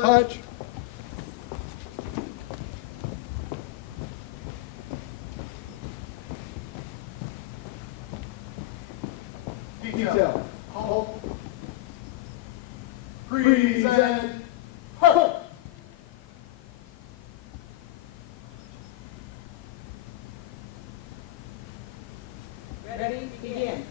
Hutch. Detail. Halt. Present. Halt. Ready? Begin.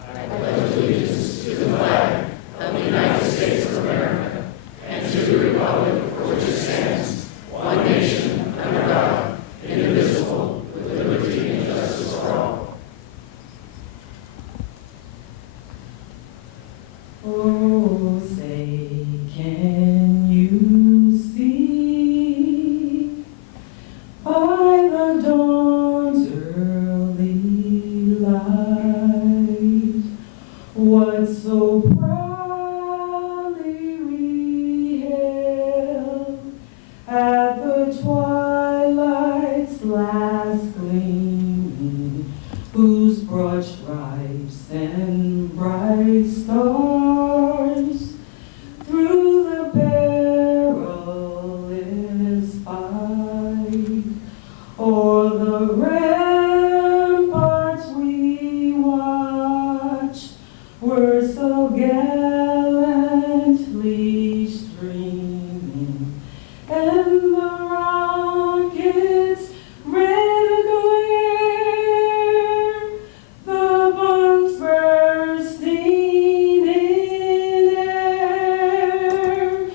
I pledge allegiance to the flag of the United States of America and to the republic for which it stands, one nation, under God, indivisible, with liberty and justice for all. Oh, say, can you see by the dawn's early light what so proudly we hailed at the twilight's last gleaming, whose broad stripes and bright stars through the perilous fight o'er the ramparts we watched were so gallantly streaming, and the rockets red glare, the bombs bursting in air,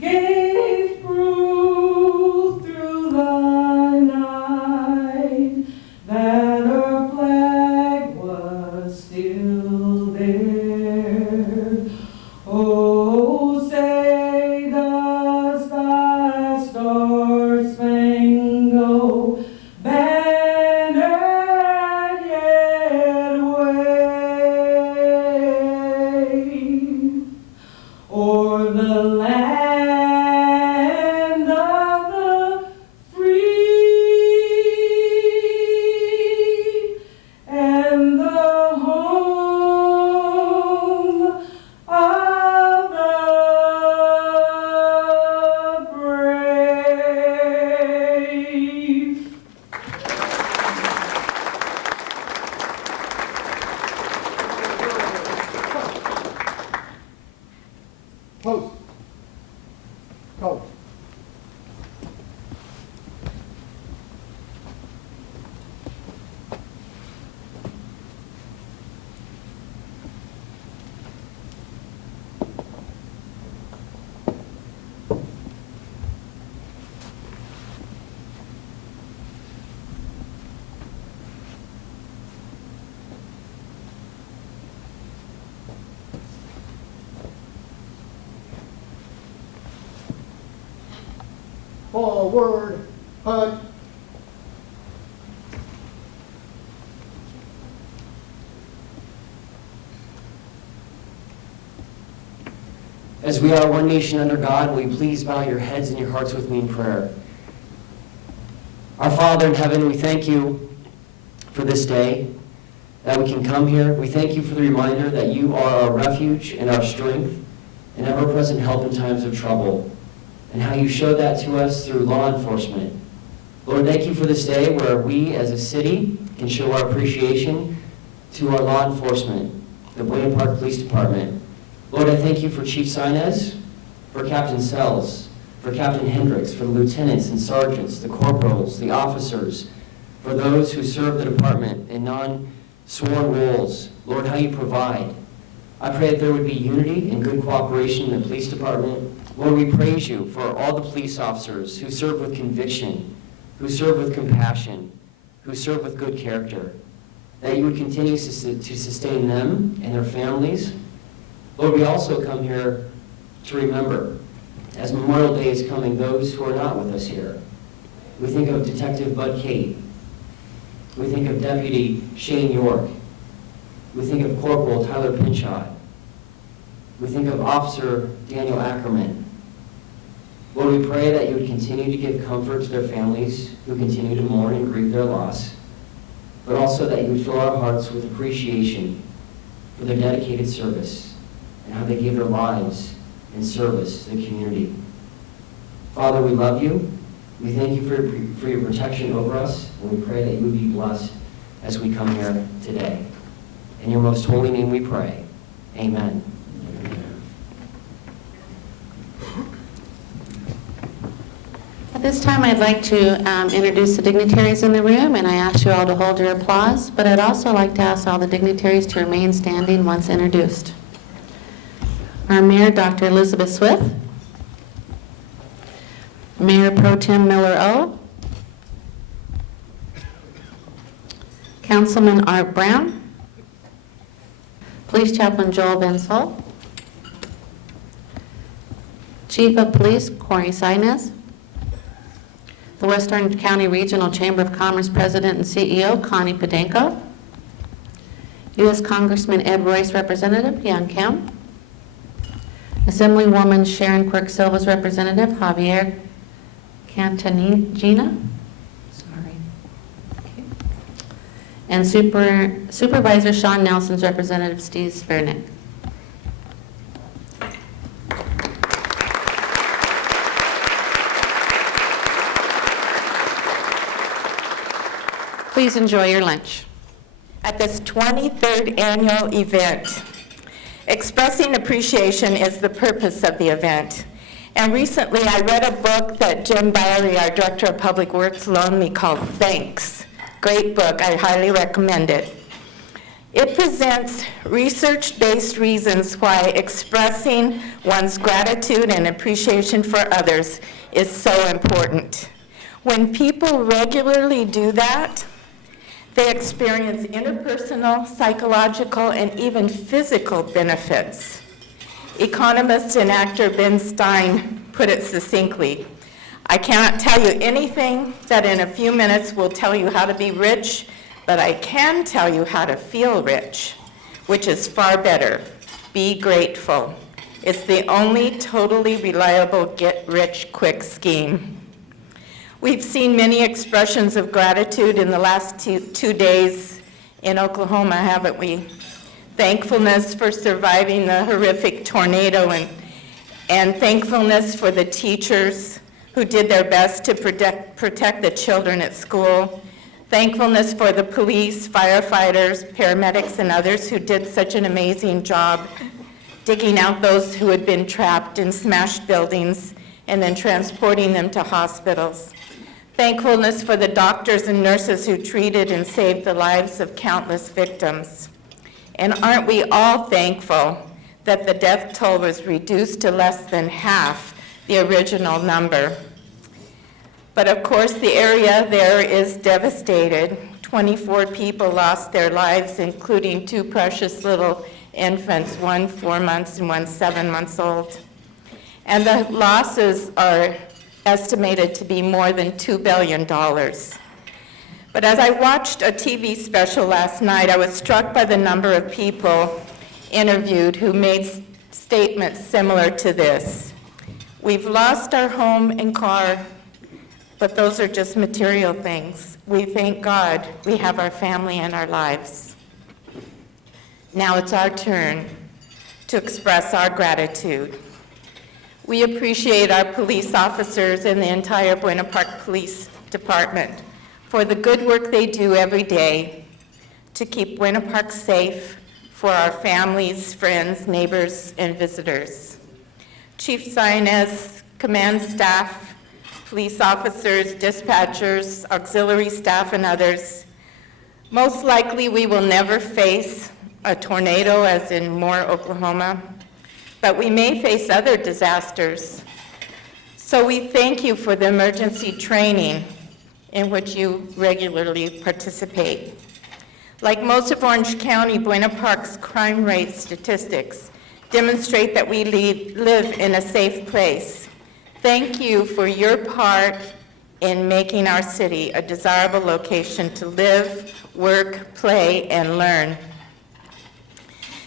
gave proof through the night that our flag was still there. Oh, say does the star-spangled banner yet wave o'er the land of the free and the home of the brave. Post. Go. Forward. Hutch. As we are one nation under God, will you please bow your heads and your hearts with me in prayer? Our Father in heaven, we thank you for this day, that we can come here. We thank you for the reminder that you are our refuge and our strength and ever-present help in times of trouble, and how you showed that to us through law enforcement. Lord, thank you for this day where we as a city can show our appreciation to our law enforcement, the Buena Park Police Department. Lord, I thank you for Chief Sainez, for Captain Sells, for Captain Hendricks, for the lieutenants and sergeants, the corporals, the officers, for those who serve the department in non-sworn roles. Lord, how you provide. I pray that there would be unity and good cooperation in the police department. Lord, we praise you for all the police officers who serve with conviction, who serve with compassion, who serve with good character, that you would continue to sustain them and their families. Lord, we also come here to remember, as Memorial Day is coming, those who are not with us here. We think of Detective Bud Cate. We think of Deputy Shane York. We think of Corporal Tyler Pinchot. We think of Officer Daniel Ackerman. Lord, we pray that you would continue to give comfort to their families who continue to mourn and grieve their loss, but also that you would fill our hearts with appreciation for their dedicated service and how they gave their lives and service to the community. Father, we love you. We thank you for your protection over us, and we pray that you would be blessed as we come here today. In your most holy name we pray. Amen. At this time, I'd like to introduce the dignitaries in the room, and I ask you all to hold your applause, but I'd also like to ask all the dignitaries to remain standing once introduced. Our Mayor, Dr. Elizabeth Swift, Mayor Pro Tem Miller O, Councilman Art Brown, Police Chaplain Joel Van Sol, Chief of Police Corey Sainez, the West Orange County Regional Chamber of Commerce President and CEO Connie Podenko, U.S. Congressman Ed Royce Representative Young Kim, Assemblywoman Sharon Quirk Silva's Representative Javier Cantanigina, okay, and Supervisor Sean Nelson's Representative Steve Spernick. Please enjoy your lunch. At this 23rd annual event, expressing appreciation is the purpose of the event. And recently I read a book that Jim Byrie, our Director of Public Works, loaned me called Thanks. Great book, I highly recommend it. It presents research-based reasons why expressing one's gratitude and appreciation for others is so important. When people regularly do that, they experience interpersonal, psychological, and even physical benefits. Economist and actor Ben Stein put it succinctly, "I cannot tell you anything that in a few minutes will tell you how to be rich, but I can tell you how to feel rich, which is far better. Be grateful. It's the only totally reliable get-rich-quick scheme." We've seen many expressions of gratitude in the last two days in Oklahoma, haven't we? Thankfulness for surviving the horrific tornado and thankfulness for the teachers who did their best to protect the children at school. Thankfulness for the police, firefighters, paramedics, and others who did such an amazing job digging out those who had been trapped in smashed buildings and then transporting them to hospitals. Thankfulness for the doctors and nurses who treated and saved the lives of countless victims. And aren't we all thankful that the death toll was reduced to less than half the original number? But of course, the area there is devastated. 24 people lost their lives, including two precious little infants, one 4 months and one 7 months old. And the losses are estimated to be more than $2 billion. But as I watched a TV special last night, I was struck by the number of people interviewed who made statements similar to this. We've lost our home and car, but those are just material things. We thank God we have our family and our lives. Now it's our turn to express our gratitude. We appreciate our police officers and the entire Buena Park Police Department for the good work they do every day to keep Buena Park safe for our families, friends, neighbors, and visitors. Chief Sainez, command staff, police officers, dispatchers, auxiliary staff, and others. Most likely we will never face a tornado as in Moore, Oklahoma, but we may face other disasters. So we thank you for the emergency training in which you regularly participate. Like most of Orange County, Buena Park's crime rate statistics demonstrate that we live in a safe place. Thank you for your part in making our city a desirable location to live, work, play, and learn.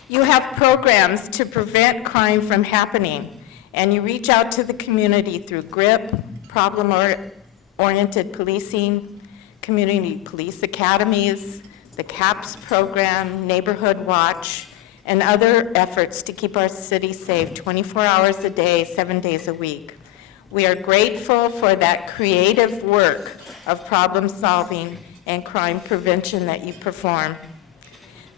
You have programs to prevent crime from happening, and you reach out to the community through GRIP, problem-oriented policing, community police academies, the CAPS program, Neighborhood Watch, and other efforts to keep our city safe 24 hours a day, 7 days a week. We are grateful for that creative work of problem solving and crime prevention that you perform.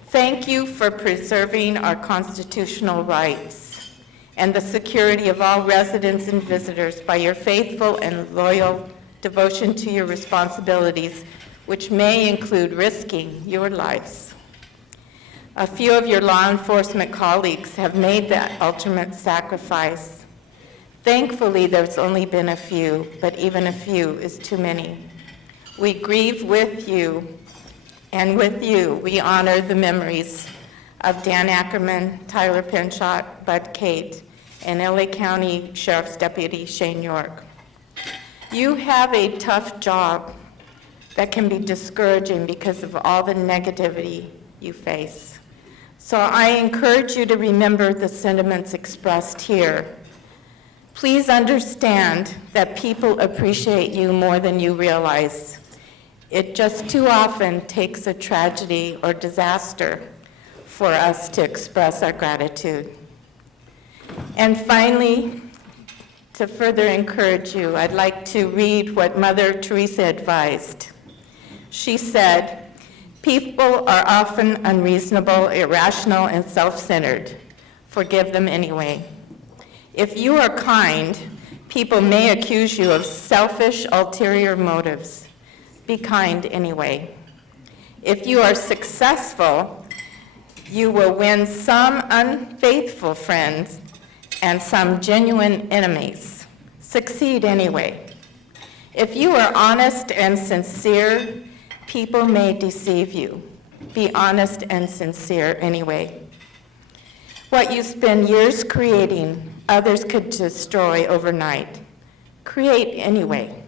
Thank you for preserving our constitutional rights and the security of all residents and visitors by your faithful and loyal devotion to your responsibilities, which may include risking your lives. A few of your law enforcement colleagues have made that ultimate sacrifice. Thankfully, there's only been a few, but even a few is too many. We grieve with you, and with you, we honor the memories of Dan Ackerman, Tyler Pinchot, Bud Kate, and LA County Sheriff's Deputy Shane York. You have a tough job that can be discouraging because of all the negativity you face. So I encourage you to remember the sentiments expressed here. Please understand that people appreciate you more than you realize. It just too often takes a tragedy or disaster for us to express our gratitude. And finally, to further encourage you, I'd like to read what Mother Teresa advised. She said, "People are often unreasonable, irrational, and self-centered. Forgive them anyway. If you are kind, people may accuse you of selfish, ulterior motives. Be kind anyway. If you are successful, you will win some unfaithful friends and some genuine enemies. Succeed anyway. If you are honest and sincere, people may deceive you. Be honest and sincere anyway. What you spend years creating, others could destroy overnight. Create anyway.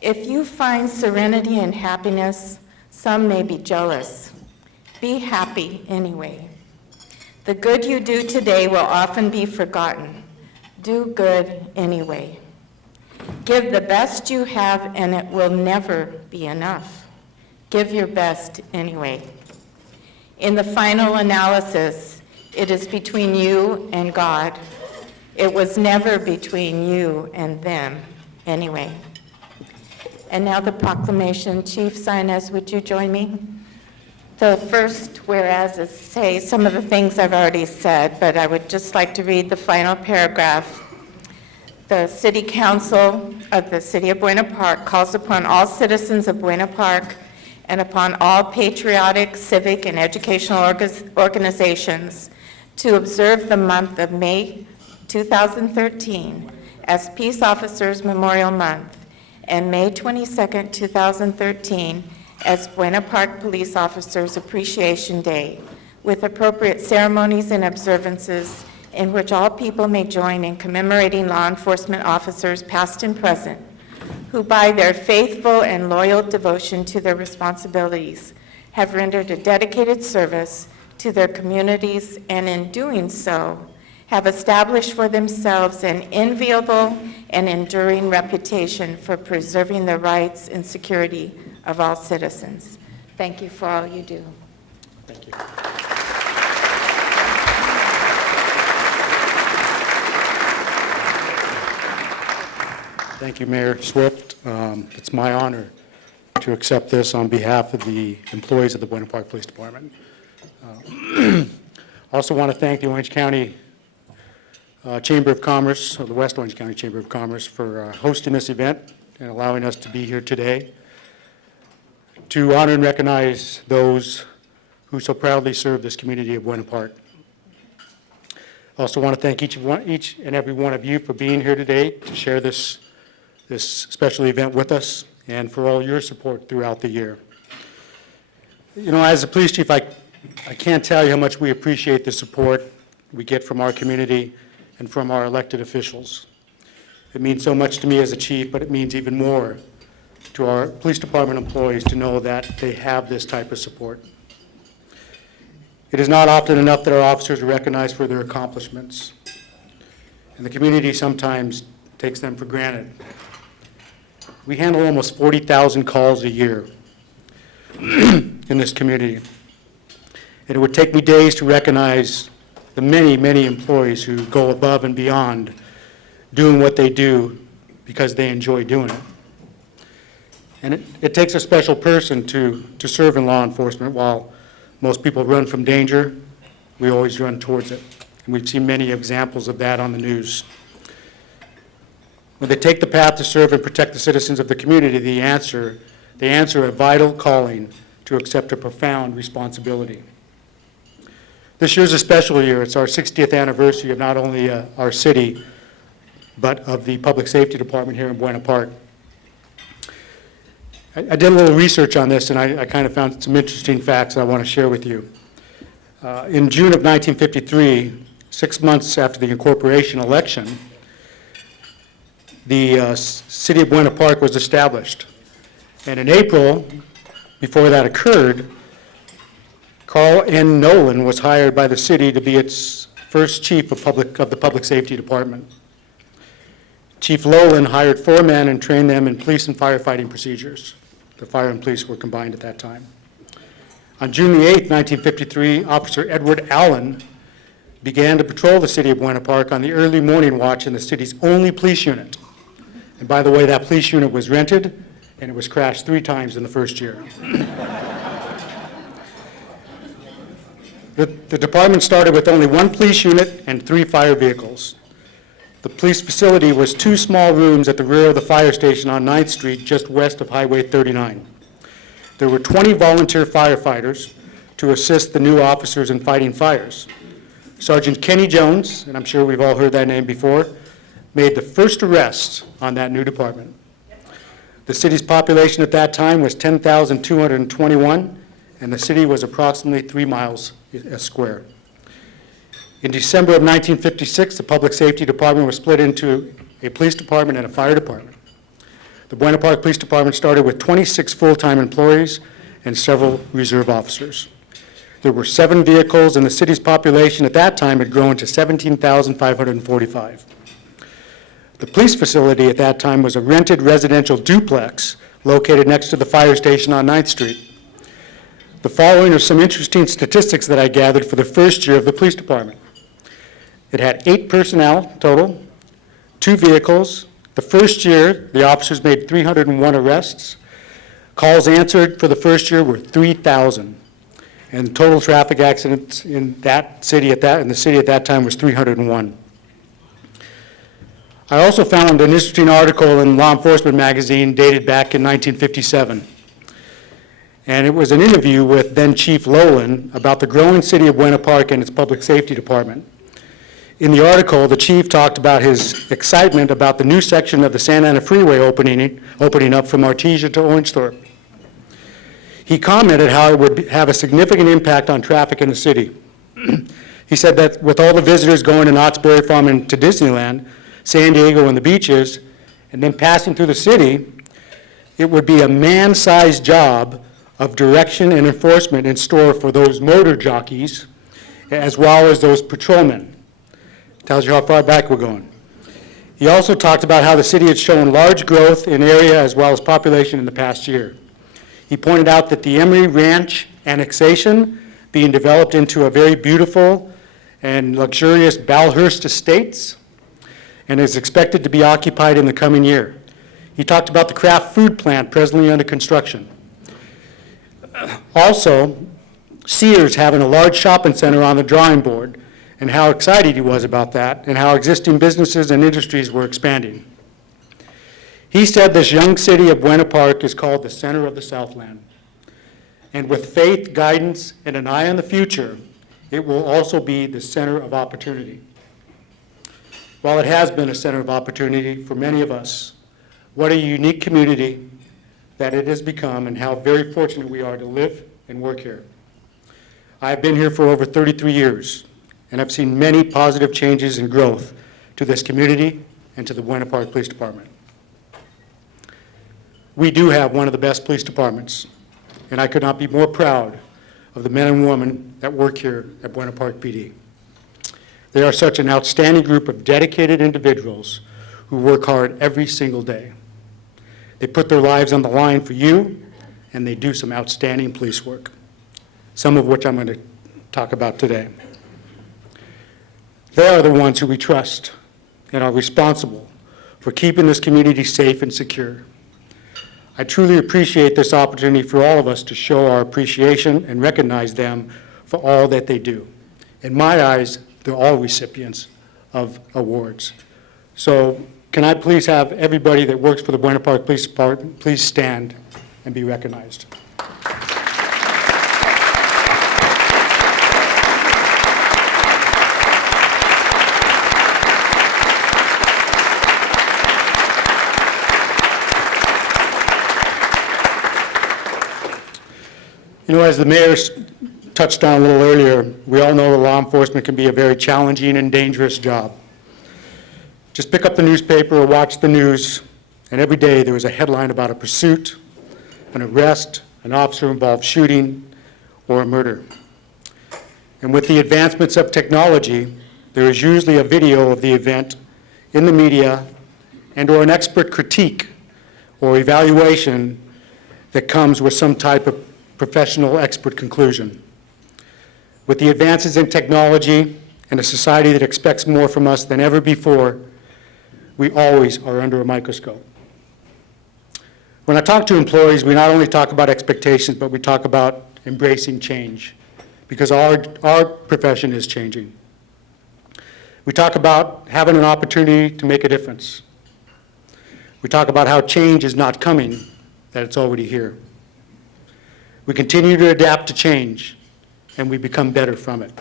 If you find serenity and happiness, some may be jealous. Be happy anyway. The good you do today will often be forgotten. Do good anyway. Give the best you have, and it will never be enough. Give your best anyway. In the final analysis, it is between you and God. It was never between you and them anyway." And now the proclamation. Chief Sinez, would you join me? The first whereas say some of the things I've already said, but I would just like to read the final paragraph. The City Council of the City of Buena Park calls upon all citizens of Buena Park and upon all patriotic, civic, and educational organizations to observe the month of May 2013 as Peace Officers Memorial Month and May 22nd, 2013 as Buena Park Police Officers Appreciation Day, with appropriate ceremonies and observances in which all people may join in commemorating law enforcement officers, past and present, who by their faithful and loyal devotion to their responsibilities have rendered a dedicated service to their communities, and in doing so have established for themselves an enviable and enduring reputation for preserving the rights and security of all citizens. Thank you for all you do. Thank you. Thank you, Mayor Swift. It's my honor to accept this on behalf of the employees of the Buena Park Police Department. I also want to thank the Orange County Chamber of Commerce, or the West Orange County Chamber of Commerce, for hosting this event and allowing us to be here today to honor and recognize those who so proudly serve this community of Buena Park. I also want to thank each and every one of you for being here today to share this special event with us and for all your support throughout the year. You know, as a police chief, I can't tell you how much we appreciate the support we get from our community and from our elected officials. It means so much to me as a chief, but it means even more to our police department employees to know that they have this type of support. It is not often enough that our officers are recognized for their accomplishments, and the community sometimes takes them for granted. We handle almost 40,000 calls a year in this community, And it would take me days to recognize the many, many employees who go above and beyond doing what they do because they enjoy doing it. And it takes a special person to serve in law enforcement. While most people run from danger, we always run towards it. And we've seen many examples of that on the news. When they take the path to serve and protect the citizens of the community, they answer a vital calling to accept a profound responsibility. This year's a special year. It's our 60th anniversary of not only our city, but of the Public Safety Department here in Buena Park. I did a little research on this, and I kind of found some interesting facts I want to share with you. In June of 1953, 6 months after the incorporation election, the city of Buena Park was established. And in April, before that occurred, Carl N. Nolan was hired by the city to be its first chief of the Public Safety Department. Chief Nolan hired 4 men and trained them in police and firefighting procedures. The fire and police were combined at that time. On June the 8th, 1953, Officer Edward Allen began to patrol the city of Buena Park on the early morning watch in the city's only police unit. And by the way, that police unit was rented, and it was crashed 3 times in the first year. The department started with only 1 police unit and 3 fire vehicles. The police facility was 2 small rooms at the rear of the fire station on 9th Street, just west of Highway 39. There were 20 volunteer firefighters to assist the new officers in fighting fires. Sergeant Kenny Jones, and I'm sure we've all heard that name before, made the first arrest on that new department. The city's population at that time was 10,221, and the city was approximately 3 miles square. In December of 1956, the Public Safety Department was split into a police department and a fire department. The Buena Park Police Department started with 26 full-time employees and several reserve officers. There were 7 vehicles, and the city's population at that time had grown to 17,545. The police facility at that time was a rented residential duplex located next to the fire station on 9th Street. The following are some interesting statistics that I gathered for the first year of the police department. It had 8 personnel total, 2 vehicles. The first year, the officers made 301 arrests. Calls answered for the first year were 3,000. And total traffic accidents in the city at that time was 301. I also found an interesting article in Law Enforcement magazine dated back in 1957. And it was an interview with then Chief Nolan about the growing city of Buena Park and its public safety department. In the article, the chief talked about his excitement about the new section of the Santa Ana Freeway opening up from Artesia to Orangethorpe. He commented how it would have a significant impact on traffic in the city. He said that with all the visitors going to Knott's Berry Farm and to Disneyland, San Diego and the beaches, and then passing through the city, it would be a man-sized job of direction and enforcement in store for those motor jockeys as well as those patrolmen. Tells you how far back we're going. He also talked about how the city had shown large growth in area as well as population in the past year. He pointed out that the Emery Ranch annexation being developed into a very beautiful and luxurious Balhurst Estates and is expected to be occupied in the coming year. He talked about the Kraft food plant presently under construction. Also, Sears having a large shopping center on the drawing board, and how excited he was about that, and how existing businesses and industries were expanding. He said this young city of Buena Park is called the center of the Southland. And with faith, guidance, and an eye on the future, it will also be the center of opportunity. While it has been a center of opportunity for many of us, what a unique community that it has become, and how very fortunate we are to live and work here. I have been here for over 33 years, and I've seen many positive changes and growth to this community and to the Buena Park Police Department. We do have one of the best police departments, and I could not be more proud of the men and women that work here at Buena Park PD. They are such an outstanding group of dedicated individuals who work hard every single day. They put their lives on the line for you, and they do some outstanding police work, some of which I'm going to talk about today. They are the ones who we trust and are responsible for keeping this community safe and secure. I truly appreciate this opportunity for all of us to show our appreciation and recognize them for all that they do. In my eyes, they're all recipients of awards. So can I please have everybody that works for the Buena Park Police Department please stand and be recognized. You know, as the mayor touched on a little earlier, we all know that law enforcement can be a very challenging and dangerous job. Just pick up the newspaper or watch the news, and every day there is a headline about a pursuit, an arrest, an officer-involved shooting, or a murder. And with the advancements of technology, there is usually a video of the event in the media and/or an expert critique or evaluation that comes with some type of professional expert conclusion. With the advances in technology and a society that expects more from us than ever before, we always are under a microscope. When I talk to employees, we not only talk about expectations, but we talk about embracing change, because our profession is changing. We talk about having an opportunity to make a difference. We talk about how change is not coming, that it's already here. We continue to adapt to change, and we become better from it.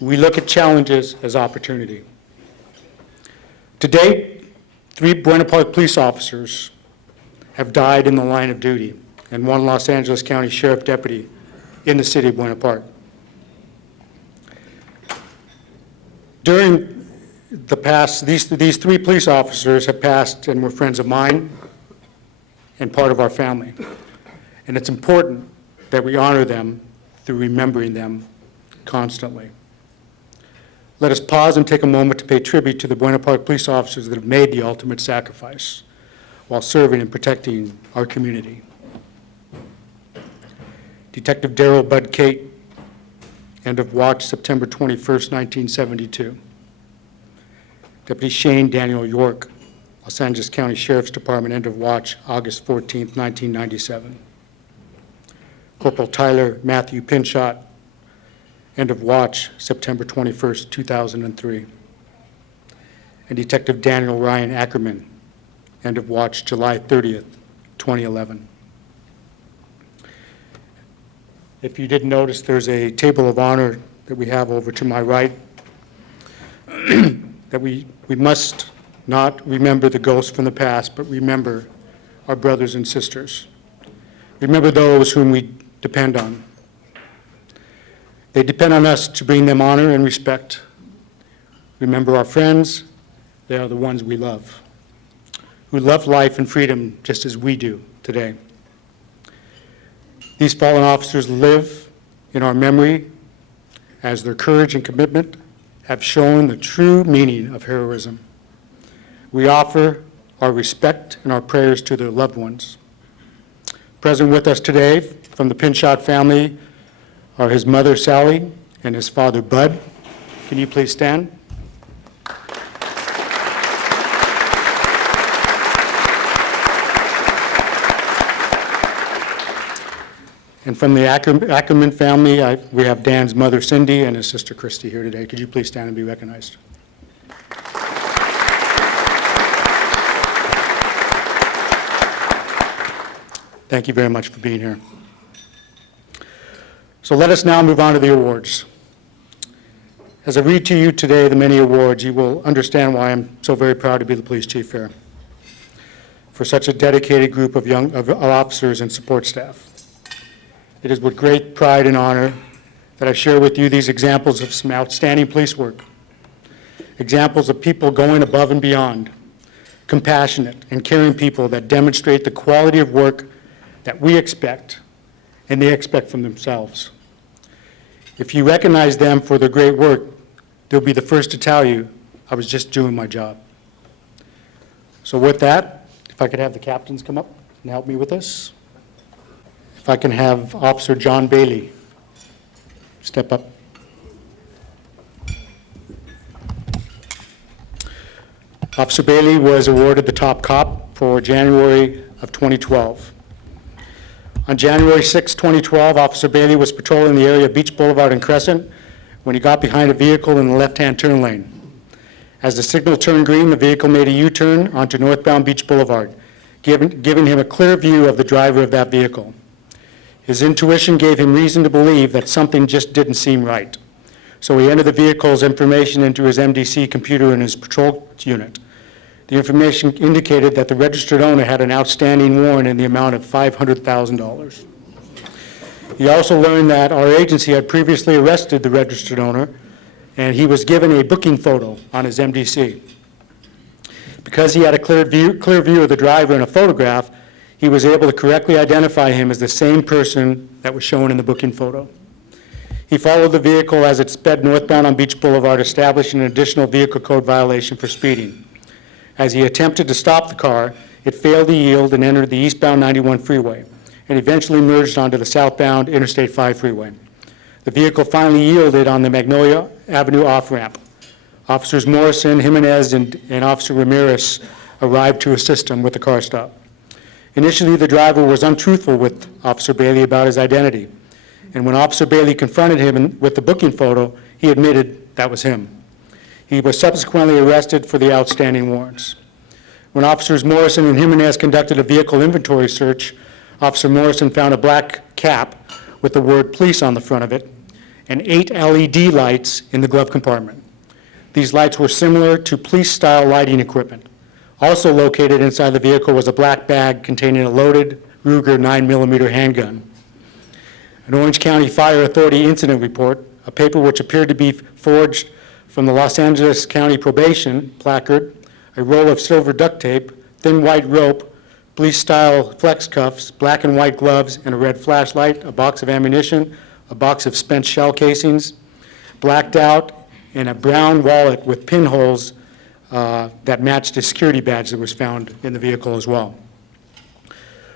We look at challenges as opportunity. To date, 3 Buena Park police officers have died in the line of duty, and 1 Los Angeles County Sheriff Deputy in the city of Buena Park. During the past, these 3 police officers have passed and were friends of mine and part of our family. And it's important that we honor them through remembering them constantly. Let us pause and take a moment to pay tribute to the Buena Park police officers that have made the ultimate sacrifice while serving and protecting our community. Detective Daryl Bud Kate, end of watch September 21st, 1972. Deputy Shane Daniel York, Los Angeles County Sheriff's Department, end of watch August 14th, 1997. Corporal Tyler Matthew Pinshot, end of watch September 21st, 2003. And Detective Daniel Ryan Ackerman, end of watch July 30th, 2011. If you didn't notice, there's a table of honor that we have over to my right that we must not remember the ghosts from the past, but remember our brothers and sisters. Remember those whom we depend on. They depend on us to bring them honor and respect. Remember our friends, they are the ones we love, who love life and freedom just as we do today. These fallen officers live in our memory as their courage and commitment have shown the true meaning of heroism. We offer our respect and our prayers to their loved ones. Present with us today from the Pinshot family are his mother, Sally, and his father, Bud. Can you please stand? And from the Ackerman family, we have Dan's mother, Cindy, and his sister, Christy, here today. Could you please stand and be recognized? Thank you very much for being here. So let us now move on to the awards. As I read to you today the many awards, you will understand why I'm so very proud to be the police chief here for such a dedicated group of officers and support staff. It is with great pride and honor that I share with you these examples of some outstanding police work, examples of people going above and beyond, compassionate and caring people that demonstrate the quality of work that we expect and they expect from themselves. If you recognize them for their great work, they'll be the first to tell you, I was just doing my job. So with that, if I could have the captains come up and help me with this. If I can have Officer John Bailey. step up. Officer Bailey was awarded the top cop for January of 2012. On January 6, 2012, Officer Bailey was patrolling the area of Beach Boulevard and Crescent when he got behind a vehicle in the left-hand turn lane. As the signal turned green, the vehicle made a U-turn onto northbound Beach Boulevard, giving him a clear view of the driver of that vehicle. His intuition gave him reason to believe that something just didn't seem right. So he entered the vehicle's information into his MDC computer in his patrol unit. The information indicated that the registered owner had an outstanding warrant in the amount of $500,000. He also learned that our agency had previously arrested the registered owner, and he was given a booking photo on his MDC. Because he had a clear view of the driver in a photograph, he was able to correctly identify him as the same person that was shown in the booking photo. He followed the vehicle as it sped northbound on Beach Boulevard, establishing an additional vehicle code violation for speeding. As he attempted to stop the car, it failed to yield and entered the eastbound 91 freeway, and eventually merged onto the southbound Interstate 5 freeway. The vehicle finally yielded on the Magnolia Avenue off-ramp. Officers Morrison, Jimenez, and Officer Ramirez arrived to assist him with the car stop. Initially, the driver was untruthful with Officer Bailey about his identity, and when Officer Bailey confronted him with the booking photo, he admitted that was him. He was subsequently arrested for the outstanding warrants. When Officers Morrison and Jimenez conducted a vehicle inventory search, Officer Morrison found a black cap with the word police on the front of it and 8 LED lights in the glove compartment. These lights were similar to police-style lighting equipment. Also located inside the vehicle was a black bag containing a loaded Ruger 9mm handgun. An Orange County Fire Authority incident report, a paper which appeared to be forged from the Los Angeles County Probation placard, a roll of silver duct tape, thin white rope, police-style flex cuffs, black and white gloves, and a red flashlight, a box of ammunition, a box of spent shell casings, blacked out, and a brown wallet with pinholes that matched a security badge that was found in the vehicle as well.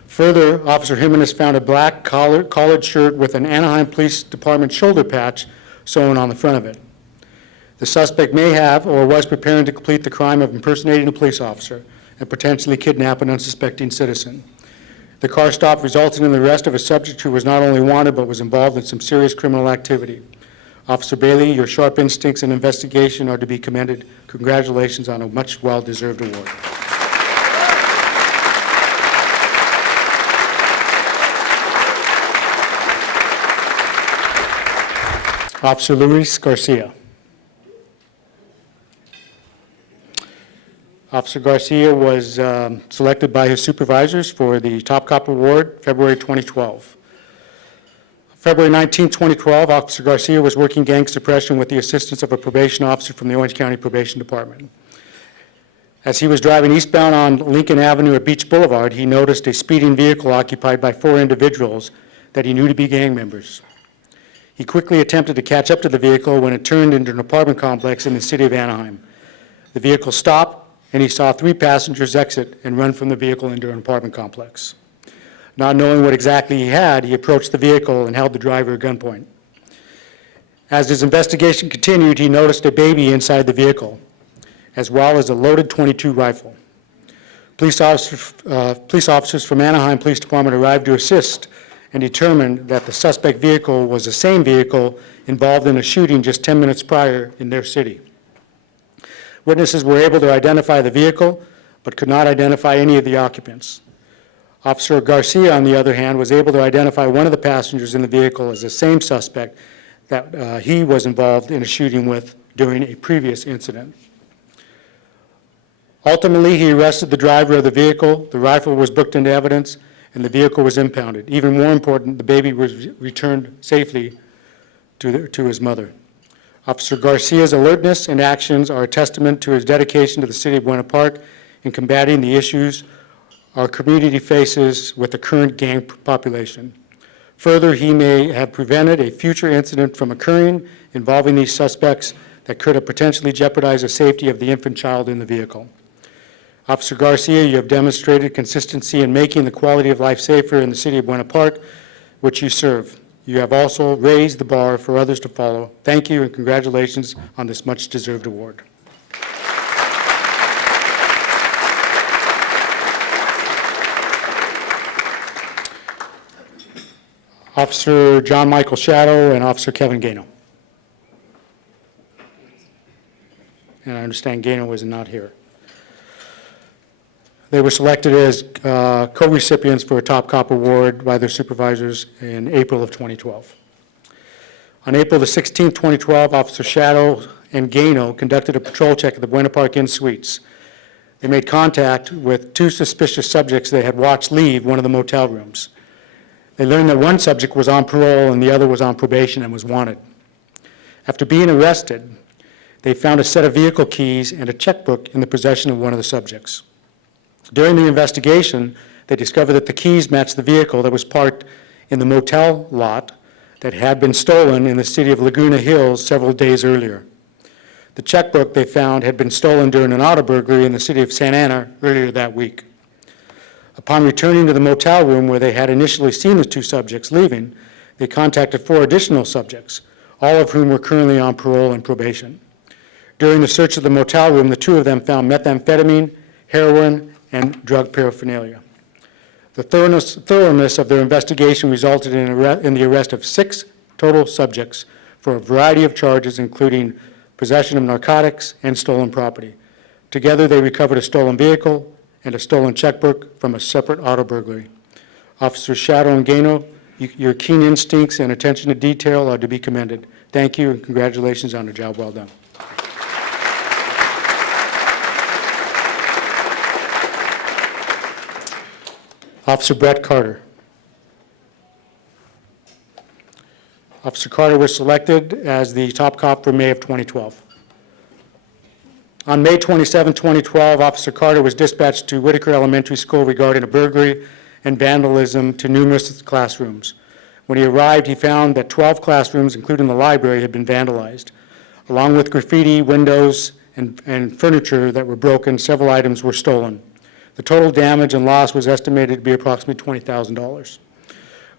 Further, Officer Jimenez found a black collared shirt with an Anaheim Police Department shoulder patch sewn on the front of it. The suspect may have or was preparing to complete the crime of impersonating a police officer and potentially kidnap an unsuspecting citizen. The car stop resulted in the arrest of a subject who was not only wanted but was involved in some serious criminal activity. Officer Bailey, your sharp instincts and investigation are to be commended. Congratulations on a much well-deserved award. Officer Luis Garcia. Officer Garcia was selected by his supervisors for the Top Cop Award, February 2012. February 19, 2012, Officer Garcia was working gang suppression with the assistance of a probation officer from the Orange County Probation Department. As he was driving eastbound on Lincoln Avenue at Beach Boulevard, he noticed a speeding vehicle occupied by 4 individuals that he knew to be gang members. He quickly attempted to catch up to the vehicle when it turned into an apartment complex in the city of Anaheim. The vehicle stopped, and he saw 3 passengers exit and run from the vehicle into an apartment complex. Not knowing what exactly he had, he approached the vehicle and held the driver at gunpoint. As his investigation continued, he noticed a baby inside the vehicle, as well as a loaded .22 rifle. Police officers from Anaheim Police Department arrived to assist and determined that the suspect vehicle was the same vehicle involved in a shooting just 10 minutes prior in their city. Witnesses were able to identify the vehicle, but could not identify any of the occupants. Officer Garcia, on the other hand, was able to identify one of the passengers in the vehicle as the same suspect that he was involved in a shooting with during a previous incident. Ultimately, he arrested the driver of the vehicle, the rifle was booked into evidence, and the vehicle was impounded. Even more important, the baby was returned safely to his mother. Officer Garcia's alertness and actions are a testament to his dedication to the city of Buena Park in combating the issues our community faces with the current gang population. Further, he may have prevented a future incident from occurring involving these suspects that could have potentially jeopardized the safety of the infant child in the vehicle. Officer Garcia, you have demonstrated consistency in making the quality of life safer in the city of Buena Park, which you serve. You have also raised the bar for others to follow. Thank you and congratulations on this much-deserved award. Officer John Michael Shadow and Officer Kevin Gano. And I understand Gano was not here. They were selected as co-recipients for a Top Cop Award by their supervisors in April of 2012. On April the 16th, 2012, Officer Shadow and Gano conducted a patrol check at the Buena Park Inn Suites. They made contact with two suspicious subjects they had watched leave one of the motel rooms. They learned that one subject was on parole and the other was on probation and was wanted. After being arrested, they found a set of vehicle keys and a checkbook in the possession of one of the subjects. During the investigation, they discovered that the keys matched the vehicle that was parked in the motel lot that had been stolen in the city of Laguna Hills several days earlier. The checkbook they found had been stolen during an auto burglary in the city of Santa Ana earlier that week. Upon returning to the motel room where they had initially seen the two subjects leaving, they contacted 4 additional subjects, all of whom were currently on parole and probation. During the search of the motel room, the 2 of them found methamphetamine, heroin, and drug paraphernalia. The thoroughness of their investigation resulted in the arrest of 6 total subjects for a variety of charges, including possession of narcotics and stolen property. Together, they recovered a stolen vehicle and a stolen checkbook from a separate auto burglary. Officers Shadow and Gano, your keen instincts and attention to detail are to be commended. Thank you and congratulations on a job well done. Officer Brett Carter. Officer Carter was selected as the top cop for May of 2012. On May 27, 2012, Officer Carter was dispatched to Whitaker Elementary School regarding a burglary and vandalism to numerous classrooms. When he arrived, he found that 12 classrooms, including the library, had been vandalized. Along with graffiti, windows, and furniture that were broken, several items were stolen. The total damage and loss was estimated to be approximately $20,000.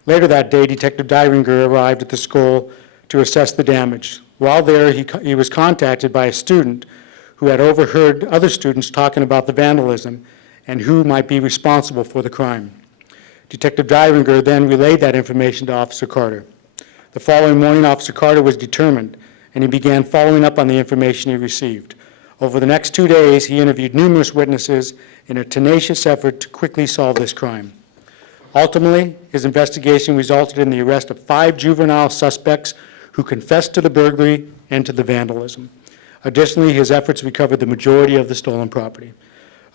Later that day, Detective Dyringer arrived at the school to assess the damage. While there, he was contacted by a student who had overheard other students talking about the vandalism and who might be responsible for the crime. Detective Dyringer then relayed that information to Officer Carter. The following morning, Officer Carter was determined, and he began following up on the information he received. Over the next 2 days, he interviewed numerous witnesses in a tenacious effort to quickly solve this crime. Ultimately, his investigation resulted in the arrest of 5 juvenile suspects who confessed to the burglary and to the vandalism. Additionally, his efforts recovered the majority of the stolen property.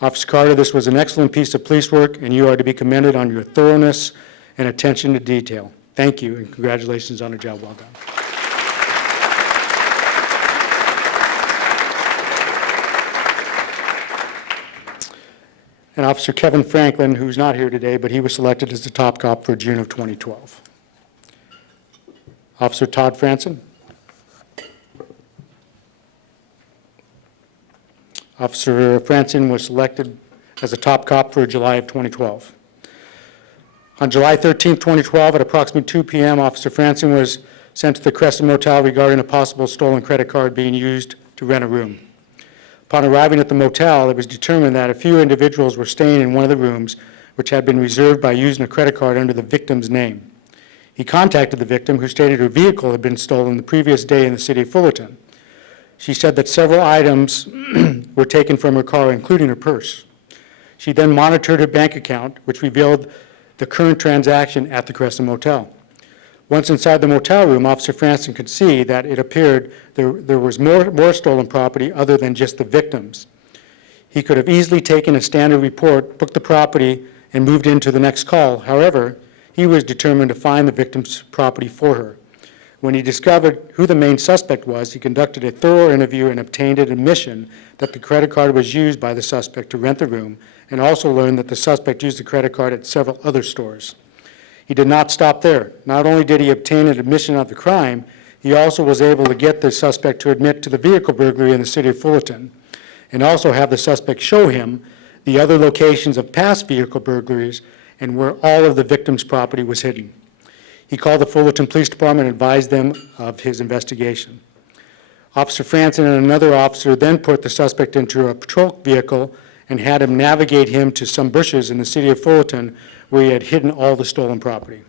Officer Carter, this was an excellent piece of police work, and you are to be commended on your thoroughness and attention to detail. Thank you, and congratulations on a job well done. And Officer Kevin Franklin, who's not here today, but he was selected as the top cop for June of 2012. Officer Todd Franson. Officer Franson was selected as a top cop for July of 2012. On July 13, 2012, at approximately 2 p.m., Officer Franson was sent to the Crescent Motel regarding a possible stolen credit card being used to rent a room. Upon arriving at the motel, it was determined that a few individuals were staying in one of the rooms, which had been reserved by using a credit card under the victim's name. He contacted the victim, who stated her vehicle had been stolen the previous day in the city of Fullerton. She said that several items were taken from her car, including her purse. She then monitored her bank account, which revealed the current transaction at the Crescent Motel. Once inside the motel room, Officer Franson could see that it appeared there was more stolen property other than just the victims. He could have easily taken a standard report, booked the property, and moved into the next call. However, he was determined to find the victim's property for her. When he discovered who the main suspect was, he conducted a thorough interview and obtained an admission that the credit card was used by the suspect to rent the room, and also learned that the suspect used the credit card at several other stores. He did not stop there. Not only did he obtain an admission of the crime, he also was able to get the suspect to admit to the vehicle burglary in the city of Fullerton, and also have the suspect show him the other locations of past vehicle burglaries and where all of the victim's property was hidden. He called the Fullerton Police Department and advised them of his investigation. Officer Franson and another officer then put the suspect into a patrol vehicle and had him navigate him to some bushes in the city of Fullerton where he had hidden all the stolen property.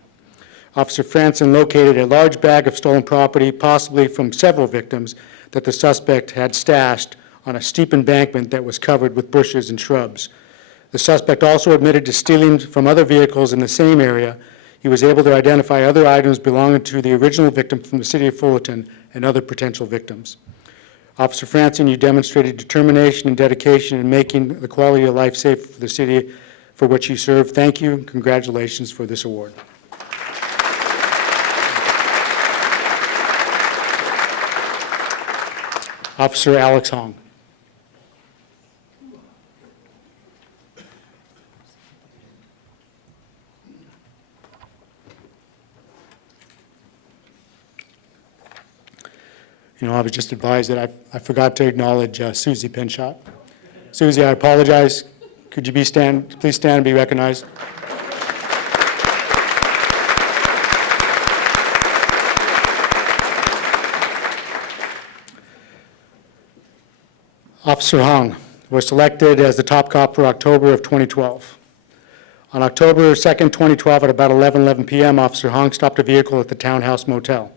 Officer Franson located a large bag of stolen property, possibly from several victims, that the suspect had stashed on a steep embankment that was covered with bushes and shrubs. The suspect also admitted to stealing from other vehicles in the same area. He was able to identify other items belonging to the original victim from the city of Fullerton and other potential victims. Officer Franson, you demonstrated determination and dedication in making the quality of life safe for the city for which you serve. Thank you. Congratulations for this award. Officer Alex Hong. You know, I was just advised that I forgot to acknowledge Susie Pinshot. Susie, I apologize. Could you please stand and be recognized? Officer Hong was selected as the top cop for October of 2012. On October 2nd, 2012, at about 11 p.m., Officer Hong stopped a vehicle at the Townhouse Motel.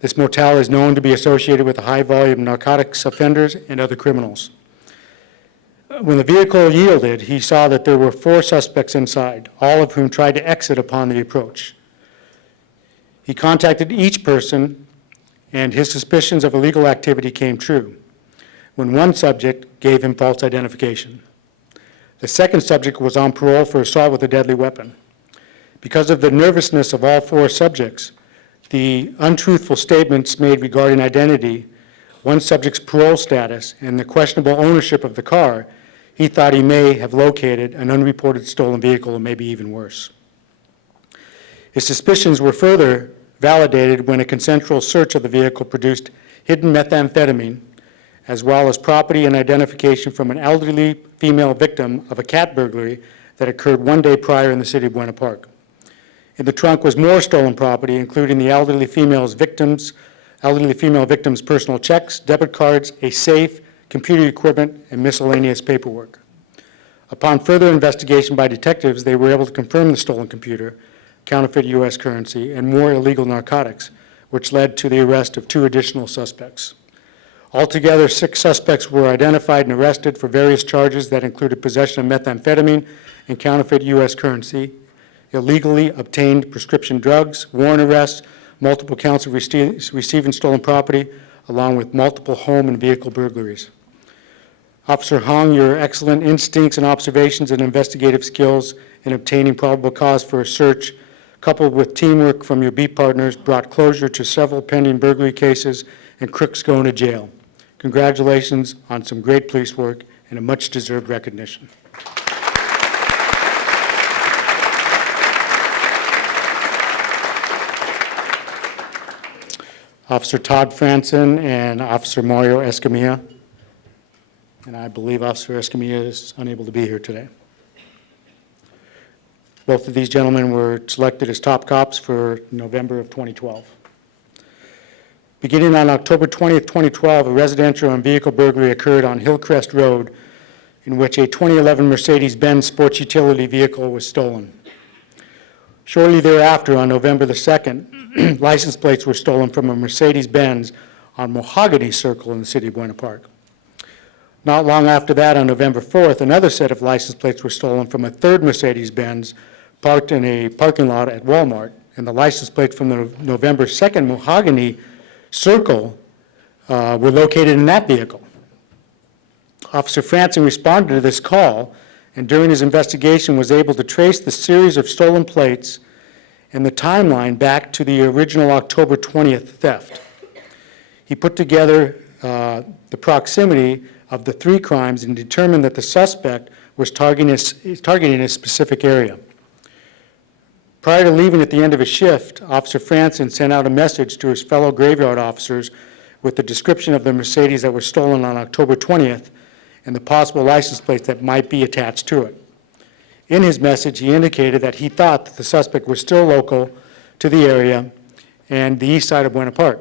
This motel is known to be associated with a high volume of narcotics offenders and other criminals. When the vehicle yielded, he saw that there were 4 suspects inside, all of whom tried to exit upon the approach. He contacted each person, and his suspicions of illegal activity came true, when one subject gave him false identification. The second subject was on parole for assault with a deadly weapon. Because of the nervousness of all 4 subjects, the untruthful statements made regarding identity, one subject's parole status, and the questionable ownership of the car, he thought he may have located an unreported stolen vehicle, or maybe even worse. His suspicions were further validated when a consensual search of the vehicle produced hidden methamphetamine, as well as property and identification from an elderly female victim of a cat burglary that occurred 1 day prior in the city of Buena Park. In the trunk was more stolen property, including the elderly female victim's personal checks, debit cards, a safe, computer equipment, and miscellaneous paperwork. Upon further investigation by detectives, they were able to confirm the stolen computer, counterfeit U.S. currency, and more illegal narcotics, which led to the arrest of 2 additional suspects. Altogether, 6 suspects were identified and arrested for various charges that included possession of methamphetamine and counterfeit U.S. currency, illegally obtained prescription drugs, warrant arrests, multiple counts of receiving stolen property, along with multiple home and vehicle burglaries. Officer Hong, your excellent instincts and observations and investigative skills in obtaining probable cause for a search, coupled with teamwork from your beat partners, brought closure to several pending burglary cases and crooks going to jail. Congratulations on some great police work and a much-deserved recognition. Officer Todd Franson and Officer Mario Escamilla. And I believe Officer Escamilla is unable to be here today. Both of these gentlemen were selected as top cops for November of 2012. Beginning on October 20th, 2012, a residential and vehicle burglary occurred on Hillcrest Road in which a 2011 Mercedes-Benz sports utility vehicle was stolen. Shortly thereafter, on November the 2nd, license plates were stolen from a Mercedes-Benz on Mahogany Circle in the city of Buena Park. Not long after that, on November 4th, another set of license plates were stolen from a third Mercedes-Benz parked in a parking lot at Walmart, and the license plates from the November 2nd Mahogany Circle were located in that vehicle. Officer Franson responded to this call, and during his investigation was able to trace the series of stolen plates and the timeline back to the original October 20th theft. He put together the proximity of the 3 crimes and determined that the suspect was targeting a specific area. Prior to leaving at the end of his shift, Officer Franson sent out a message to his fellow graveyard officers with the description of the Mercedes that were stolen on October 20th and the possible license plates that might be attached to it. In his message, he indicated that he thought that the suspect was still local to the area and the east side of Buena Park.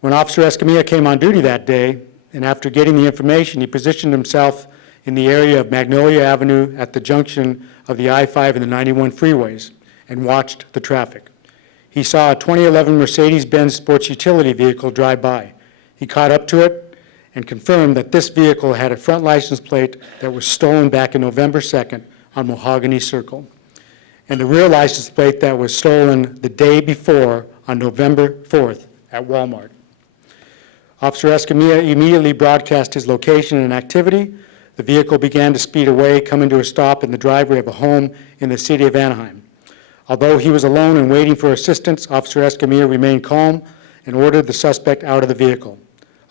When Officer Escamilla came on duty that day, and after getting the information, he positioned himself in the area of Magnolia Avenue at the junction of the I-5 and the 91 freeways and watched the traffic. He saw a 2011 Mercedes-Benz sports utility vehicle drive by. He caught up to it and confirmed that this vehicle had a front license plate that was stolen back in November 2nd on Mahogany Circle, and the rear license plate that was stolen the day before on November 4th at Walmart. Officer Escamilla immediately broadcast his location and activity. The vehicle began to speed away, coming to a stop in the driveway of a home in the city of Anaheim. Although he was alone and waiting for assistance, Officer Escamilla remained calm and ordered the suspect out of the vehicle.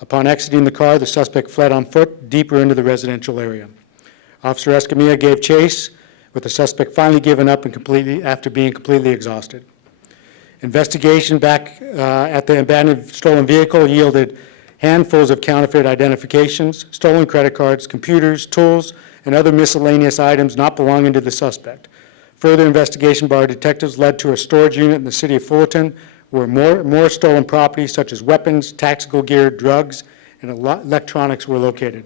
Upon exiting the car, the suspect fled on foot deeper into the residential area. Officer Escamilla gave chase, with the suspect finally giving up and after being completely exhausted. Investigation back at the abandoned stolen vehicle yielded handfuls of counterfeit identifications, stolen credit cards, computers, tools, and other miscellaneous items not belonging to the suspect. Further investigation by our detectives led to a storage unit in the city of Fullerton where more stolen property such as weapons, tactical gear, drugs, and electronics were located.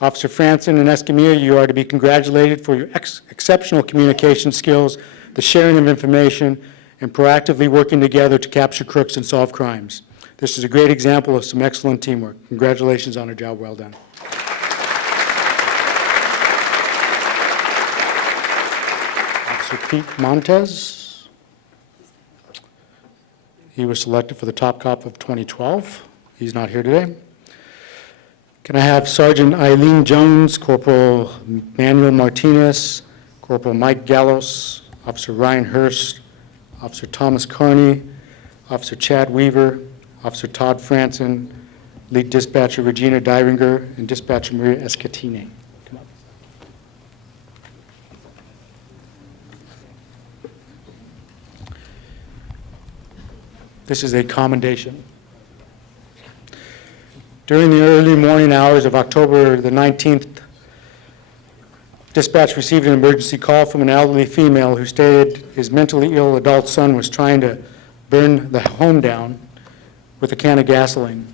Officer Franson and Escamilla, you are to be congratulated for your exceptional communication skills, the sharing of information, and proactively working together to capture crooks and solve crimes. This is a great example of some excellent teamwork. Congratulations on a job well done. Officer Pete Montez. He was selected for the top cop of 2012. He's not here today. Can I have Sergeant Eileen Jones, Corporal Manuel Martinez, Corporal Mike Gallos, Officer Ryan Hurst, Officer Thomas Carney, Officer Chad Weaver, Officer Todd Franson, Lead Dispatcher Regina Dyringer, and Dispatcher Maria Escatine. Come up. This is a commendation. During the early morning hours of October the 19th, dispatch received an emergency call from an elderly female who stated his mentally ill adult son was trying to burn the home down with a can of gasoline.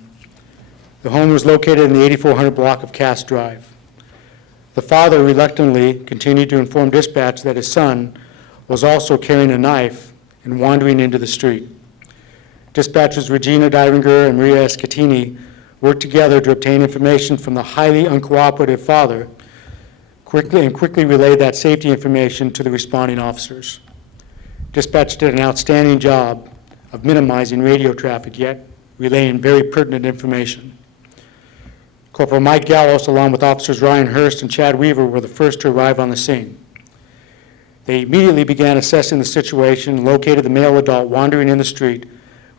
The home was located in the 8400 block of Cass Drive. The father reluctantly continued to inform dispatch that his son was also carrying a knife and wandering into the street. Dispatchers Regina Dyringer and Maria Escatini worked together to obtain information from the highly uncooperative father quickly relayed that safety information to the responding officers. Dispatch did an outstanding job of minimizing radio traffic, yet relaying very pertinent information. Corporal Mike Gallos, along with officers Ryan Hurst and Chad Weaver, were the first to arrive on the scene. They immediately began assessing the situation and located the male adult wandering in the street,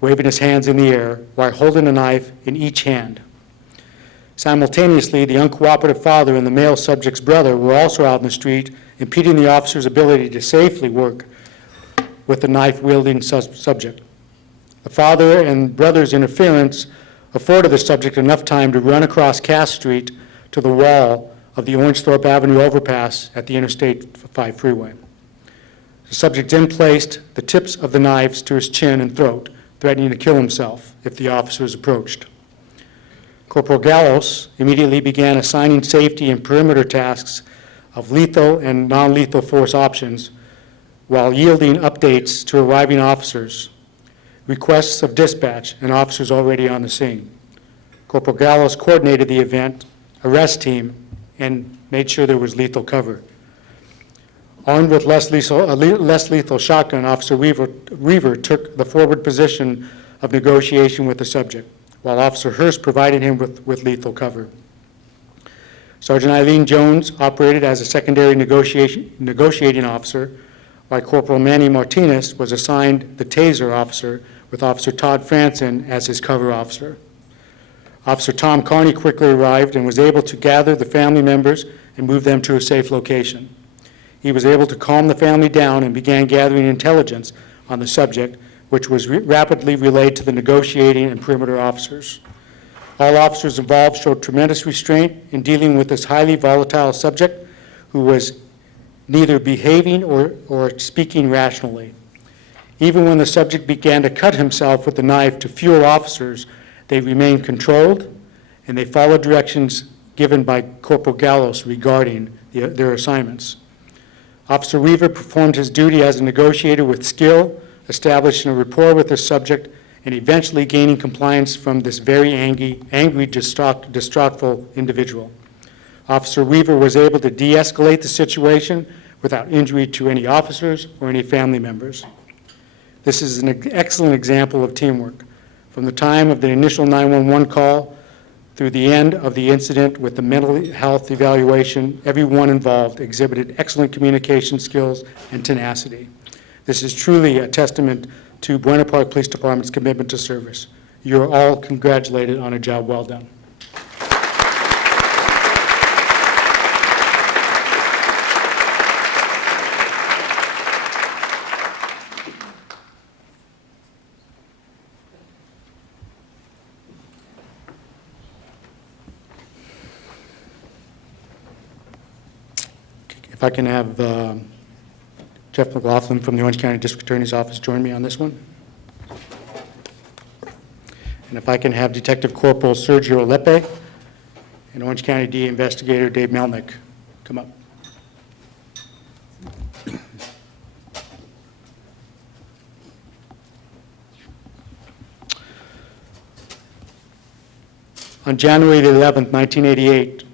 waving his hands in the air while holding a knife in each hand. Simultaneously, the uncooperative father and the male subject's brother were also out in the street, impeding the officer's ability to safely work with the knife-wielding subject. The father and brother's interference afforded the subject enough time to run across Cass Street to the wall of the Orangethorpe Avenue overpass at the Interstate 5 freeway. The subject then placed the tips of the knives to his chin and throat, threatening to kill himself if the officers approached. Corporal Gallos immediately began assigning safety and perimeter tasks of lethal and non-lethal force options while yielding updates to arriving officers, requests of dispatch, and officers already on the scene. Corporal Gallos coordinated the event, arrest team, and made sure there was lethal cover. Armed with less lethal shotgun, Officer Weaver took the forward position of negotiation with the subject, while Officer Hurst provided him with lethal cover. Sergeant Eileen Jones operated as a secondary negotiating officer, while Corporal Manny Martinez was assigned the taser officer, with Officer Todd Franson as his cover officer. Officer Tom Carney quickly arrived and was able to gather the family members and move them to a safe location. He was able to calm the family down and began gathering intelligence on the subject, which was rapidly relayed to the negotiating and perimeter officers. All officers involved showed tremendous restraint in dealing with this highly volatile subject who was neither behaving or speaking rationally. Even when the subject began to cut himself with the knife to fuel officers, they remained controlled, and they followed directions given by Corporal Gallos regarding their assignments. Officer Weaver performed his duty as a negotiator with skill, establishing a rapport with the subject, and eventually gaining compliance from this very angry, distraughtful individual. Officer Weaver was able to de-escalate the situation without injury to any officers or any family members. This is an excellent example of teamwork. From the time of the initial 911 call through the end of the incident with the mental health evaluation, everyone involved exhibited excellent communication skills and tenacity. This is truly a testament to Buena Park Police Department's commitment to service. You are all congratulated on a job well done. If I can have Jeff McLaughlin from the Orange County District Attorney's Office join me on this one. And if I can have Detective Corporal Sergio Lepe and Orange County DA Investigator Dave Melnick come up. On January the 11th, 1988,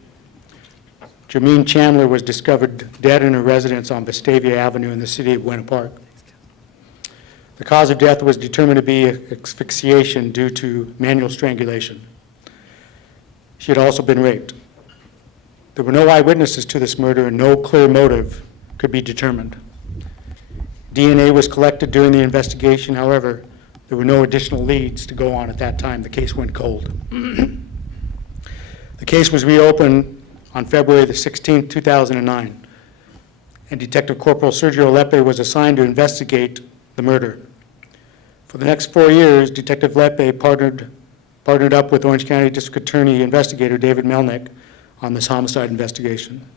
Jermaine Chandler was discovered dead in her residence on Vestavia Avenue in the city of Buena Park. The cause of death was determined to be asphyxiation due to manual strangulation. She had also been raped. There were no eyewitnesses to this murder and no clear motive could be determined. DNA was collected during the investigation. However, there were no additional leads to go on at that time. The case went cold. The case was reopened on February the 16th, 2009, and Detective Corporal Sergio Lepe was assigned to investigate the murder. For the next 4 years, Detective Lepe partnered up with Orange County District Attorney Investigator David Melnick on this homicide investigation.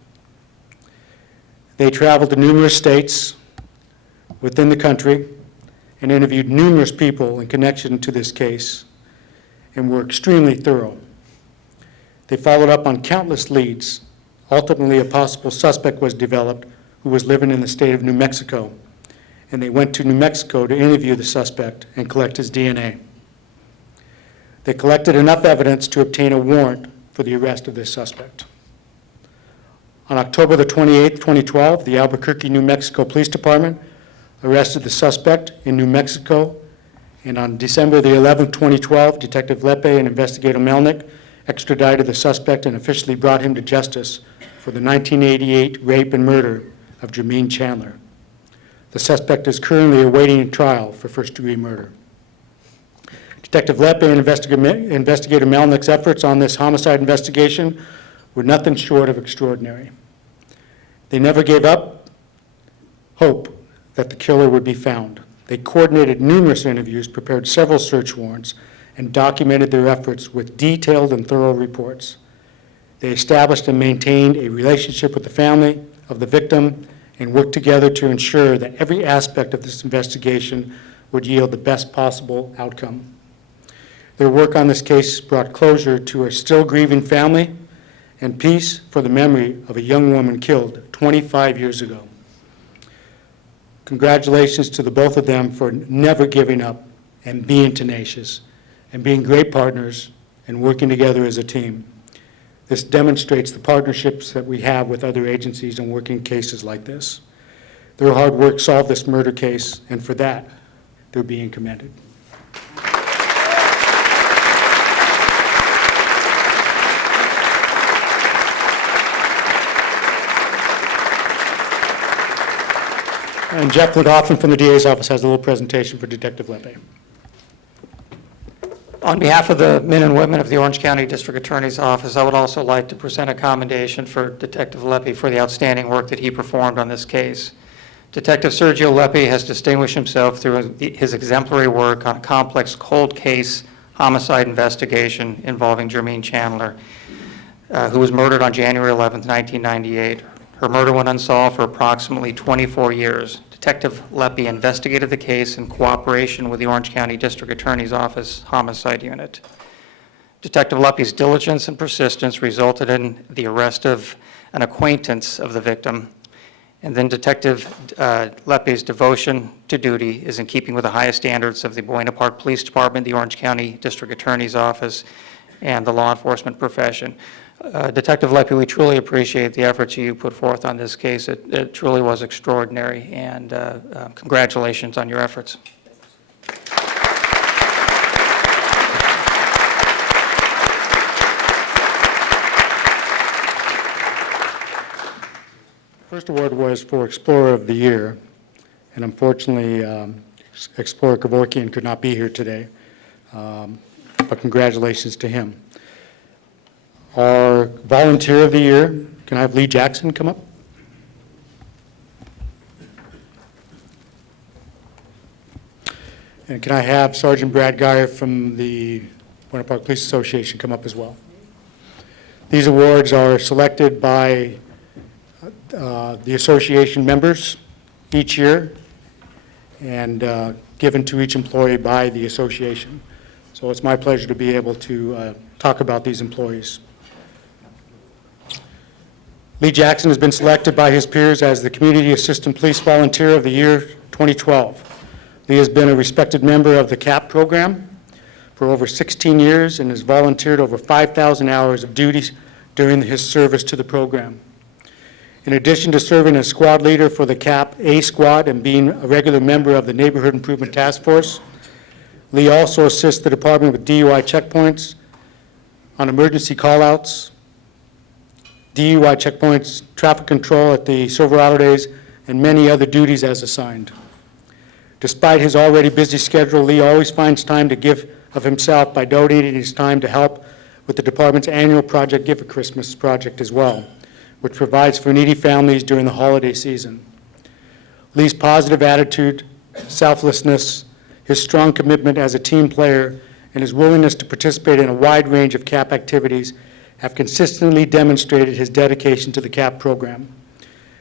They traveled to numerous states within the country and interviewed numerous people in connection to this case and were extremely thorough. They followed up on countless leads. Ultimately, a possible suspect was developed who was living in the state of New Mexico, and they went to New Mexico to interview the suspect and collect his DNA. They collected enough evidence to obtain a warrant for the arrest of this suspect. On October the 28th, 2012, the Albuquerque, New Mexico Police Department arrested the suspect in New Mexico, and on December the 11th, 2012, Detective Lepe and Investigator Melnick extradited the suspect and officially brought him to justice for the 1988 rape and murder of Jermaine Chandler. The suspect is currently awaiting trial for first-degree murder. Detective Lepe and Investigator Melnick's efforts on this homicide investigation were nothing short of extraordinary. They never gave up hope that the killer would be found. They coordinated numerous interviews, prepared several search warrants, and documented their efforts with detailed and thorough reports. They established and maintained a relationship with the family of the victim and worked together to ensure that every aspect of this investigation would yield the best possible outcome. Their work on this case brought closure to a still grieving family and peace for the memory of a young woman killed 25 years ago. Congratulations to the both of them for never giving up and being tenacious and being great partners and working together as a team. This demonstrates the partnerships that we have with other agencies in working cases like this. Their hard work solved this murder case, and for that, they're being commended. And Jeff McLaughlin from the DA's office has a little presentation for Detective Lepe. On behalf of the men and women of the Orange County District Attorney's Office, I would also like to present a commendation for Detective Lepe for the outstanding work that he performed on this case. Detective Sergio Lepe has distinguished himself through his exemplary work on a complex cold case homicide investigation involving Jermaine Chandler, who was murdered on January 11, 1998. Her murder went unsolved for approximately 24 years. Detective Leppy investigated the case in cooperation with the Orange County District Attorney's Office Homicide Unit. Detective Leppy's diligence and persistence resulted in the arrest of an acquaintance of the victim, and then Detective Leppy's devotion to duty is in keeping with the highest standards of the Buena Park Police Department, the Orange County District Attorney's Office, and the law enforcement profession. Detective Leppy, we truly appreciate the efforts you put forth on this case. It truly was extraordinary, and congratulations on your efforts. First award was for Explorer of the Year, and unfortunately, Explorer Kevorkian could not be here today, but congratulations to him. Our Volunteer of the Year, can I have Lee Jackson come up? And can I have Sergeant Brad Geyer from the Buena Park Police Association come up as well? These awards are selected by the association members each year and given to each employee by the association. So it's my pleasure to be able to talk about these employees. Lee Jackson has been selected by his peers as the Community Assistant Police Volunteer of the Year 2012. Lee has been a respected member of the CAP program for over 16 years and has volunteered over 5,000 hours of duties during his service to the program. In addition to serving as squad leader for the CAP A Squad and being a regular member of the Neighborhood Improvement Task Force, Lee also assists the department with DUI checkpoints, on emergency callouts, DUI checkpoints, traffic control at the Silverado Days, and many other duties as assigned. Despite his already busy schedule, Lee always finds time to give of himself by donating his time to help with the department's annual Project Give a Christmas project as well, which provides for needy families during the holiday season. Lee's positive attitude, selflessness, his strong commitment as a team player, and his willingness to participate in a wide range of CAP activities have consistently demonstrated his dedication to the CAP program.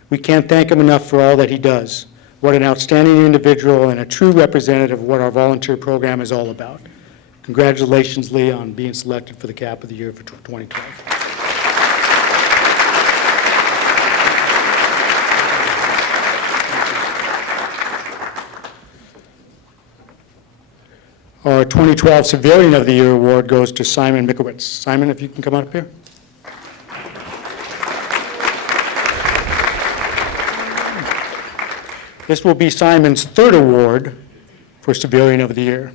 We can't thank him enough for all that he does. What an outstanding individual and a true representative of what our volunteer program is all about. Congratulations, Lee, on being selected for the CAP of the Year for 2012. Our 2012 Civilian of the Year award goes to Simon Mikowitz. Simon, if you can come up here. This will be Simon's third award for Civilian of the Year.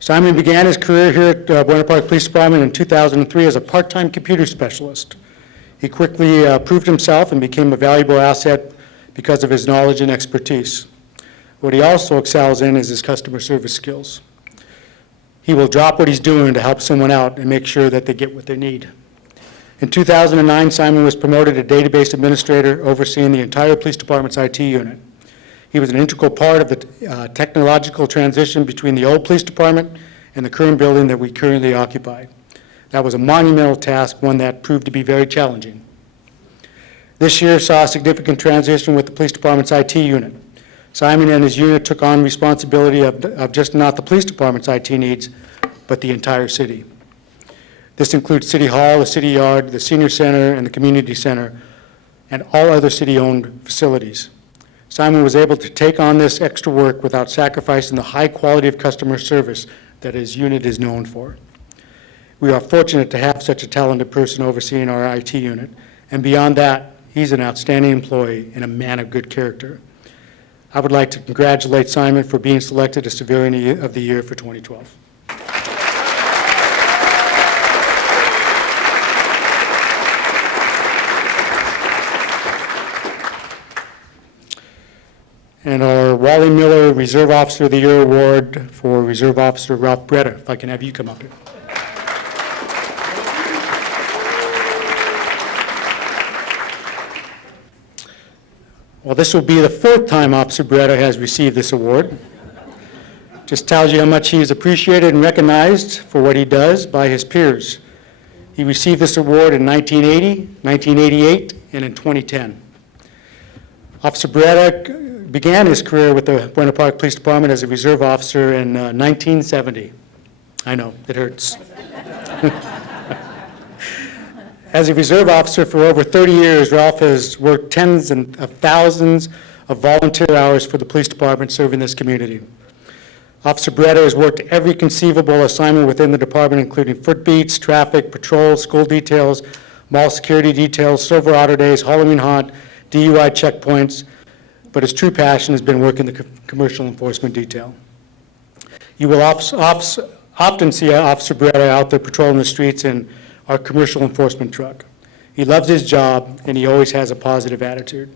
Simon began his career here at Buena Park Police Department in 2003 as a part-time computer specialist. He quickly proved himself and became a valuable asset because of his knowledge and expertise. What he also excels in is his customer service skills. He will drop what he's doing to help someone out and make sure that they get what they need. In 2009, Simon was promoted to database administrator, overseeing the entire police department's IT unit. He was an integral part of the technological transition between the old police department and the current building that we currently occupy. That was a monumental task, one that proved to be very challenging. This year saw a significant transition with the police department's IT unit. Simon and his unit took on responsibility of just not the police department's IT needs, but the entire city. This includes City Hall, the City Yard, the Senior Center, and the Community Center, and all other city-owned facilities. Simon was able to take on this extra work without sacrificing the high quality of customer service that his unit is known for. We are fortunate to have such a talented person overseeing our IT unit, and beyond that, he's an outstanding employee and a man of good character. I would like to congratulate Simon for being selected as Civilian of the Year for 2012. And our Wally Miller Reserve Officer of the Year Award for Reserve Officer Ralph Bretta. If I can have you come up here. Well, this will be the fourth time Officer Bretta has received this award. Just tells you how much he is appreciated and recognized for what he does by his peers. He received this award in 1980, 1988, and in 2010. Officer Beretta began his career with the Buena Park Police Department as a reserve officer in 1970. I know, it hurts. As a reserve officer for over 30 years, Ralph has worked tens of thousands of volunteer hours for the police department serving this community. Officer Beretta has worked every conceivable assignment within the department, including foot beats, traffic, patrols, school details, mall security details, silver auto days, Halloween haunt, DUI checkpoints, but his true passion has been working the commercial enforcement detail. You will often see Officer Beretta out there patrolling the streets in our commercial enforcement truck. He loves his job, and he always has a positive attitude.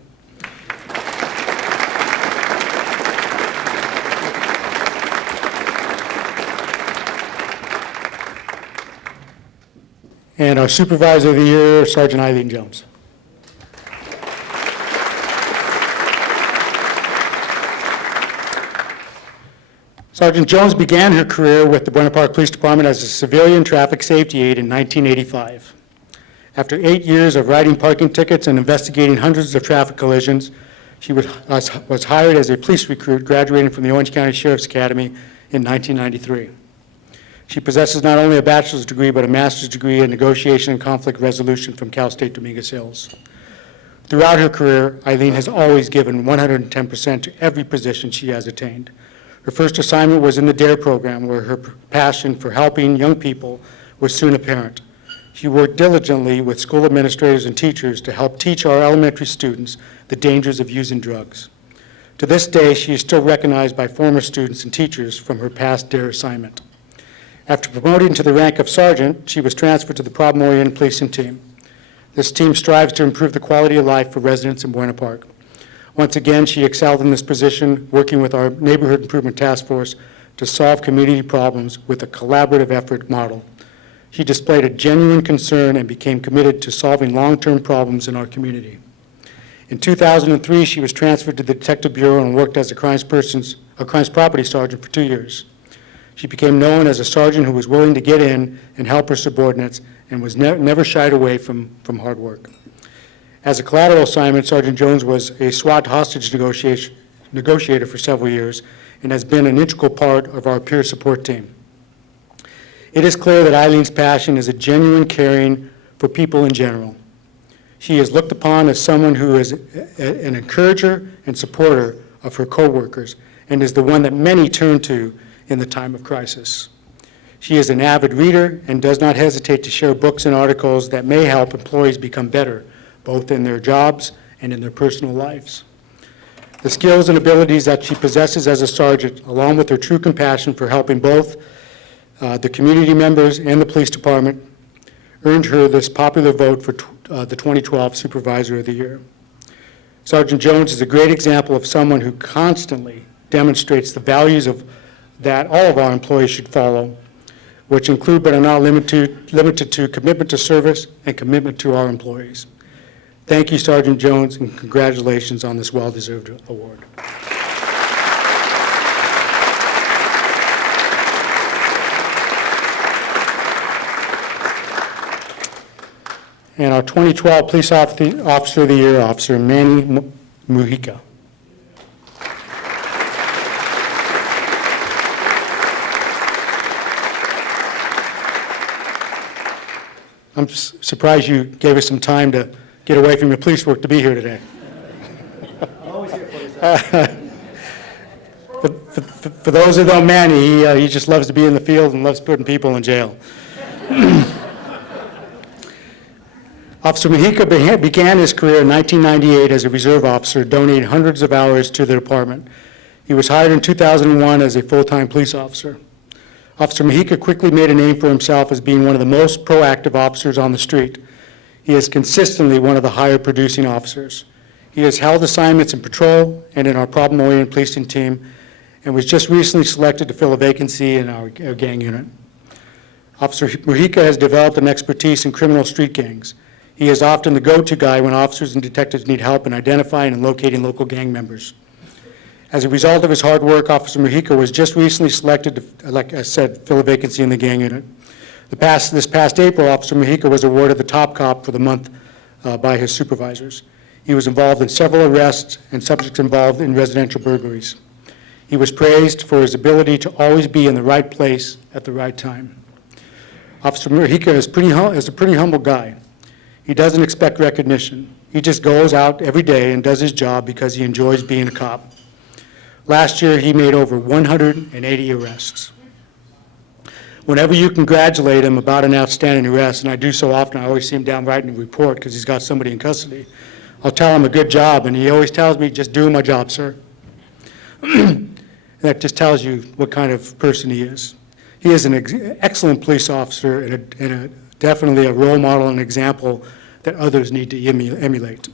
And our Supervisor of the Year, Sergeant Eileen Jones. Sergeant Jones began her career with the Buena Park Police Department as a civilian traffic safety aide in 1985. After 8 years of writing parking tickets and investigating hundreds of traffic collisions, she was hired as a police recruit, graduating from the Orange County Sheriff's Academy in 1993. She possesses not only a bachelor's degree, but a master's degree in negotiation and conflict resolution from Cal State Dominguez Hills. Throughout her career, Eileen has always given 110% to every position she has attained. Her first assignment was in the DARE program, where her passion for helping young people was soon apparent. She worked diligently with school administrators and teachers to help teach our elementary students the dangers of using drugs. To this day, she is still recognized by former students and teachers from her past DARE assignment. After promoting to the rank of sergeant, she was transferred to the problem-oriented policing team. This team strives to improve the quality of life for residents in Buena Park. Once again, she excelled in this position, working with our Neighborhood Improvement Task Force to solve community problems with a collaborative effort model. She displayed a genuine concern and became committed to solving long-term problems in our community. In 2003, she was transferred to the Detective Bureau and worked as a crimes property sergeant for 2 years. She became known as a sergeant who was willing to get in and help her subordinates and was never shied away from hard work. As a collateral assignment, Sergeant Jones was a SWAT hostage negotiator for several years and has been an integral part of our peer support team. It is clear that Eileen's passion is a genuine caring for people in general. She is looked upon as someone who is an encourager and supporter of her coworkers and is the one that many turn to in the time of crisis. She is an avid reader and does not hesitate to share books and articles that may help employees become better, both in their jobs and in their personal lives. The skills and abilities that she possesses as a sergeant, along with her true compassion for helping both the community members and the police department, earned her this popular vote for the 2012 Supervisor of the Year. Sergeant Jones is a great example of someone who constantly demonstrates the values that all of our employees should follow, which include but are not limited to commitment to service and commitment to our employees. Thank you, Sergeant Jones, and congratulations on this well-deserved award. And our 2012 Police Officer of the Year, Officer Manny Mujica. I'm surprised you gave us some time to get away from your police work to be here today. I'm always here for you, sir. For those who know Manny, he just loves to be in the field and loves putting people in jail. Officer Mujica began his career in 1998 as a reserve officer, donating hundreds of hours to the department. He was hired in 2001 as a full-time police officer. Officer Mujica quickly made a name for himself as being one of the most proactive officers on the street. He is consistently one of the higher producing officers. He has held assignments in patrol and in our problem-oriented policing team, and was just recently selected to fill a vacancy in our gang unit. Officer Mujica has developed an expertise in criminal street gangs. He is often the go-to guy when officers and detectives need help in identifying and locating local gang members. As a result of his hard work, Officer Mujica was just recently selected to, like I said, fill a vacancy in the gang unit. This past April, Officer Mujica was awarded the top cop for the month by his supervisors. He was involved in several arrests and subjects involved in residential burglaries. He was praised for his ability to always be in the right place at the right time. Officer Mujica is a pretty humble guy. He doesn't expect recognition. He just goes out every day and does his job because he enjoys being a cop. Last year, he made over 180 arrests. Whenever you congratulate him about an outstanding arrest, and I do so often, I always see him down writing a report because he's got somebody in custody, I'll tell him a good job, and he always tells me, just doing my job, sir. That just tells you what kind of person he is. He is an excellent police officer and definitely a role model and example that others need to emulate.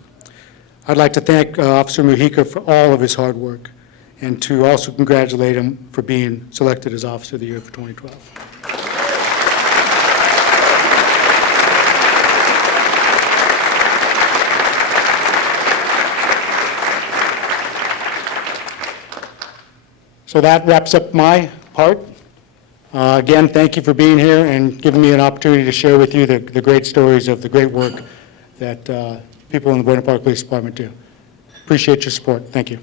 I'd like to thank Officer Mujica for all of his hard work and to also congratulate him for being selected as Officer of the Year for 2012. So that wraps up my part. Again, thank you for being here and giving me an opportunity to share with you the great stories of the great work that people in the Buena Park Police Department do. Appreciate your support. Thank you.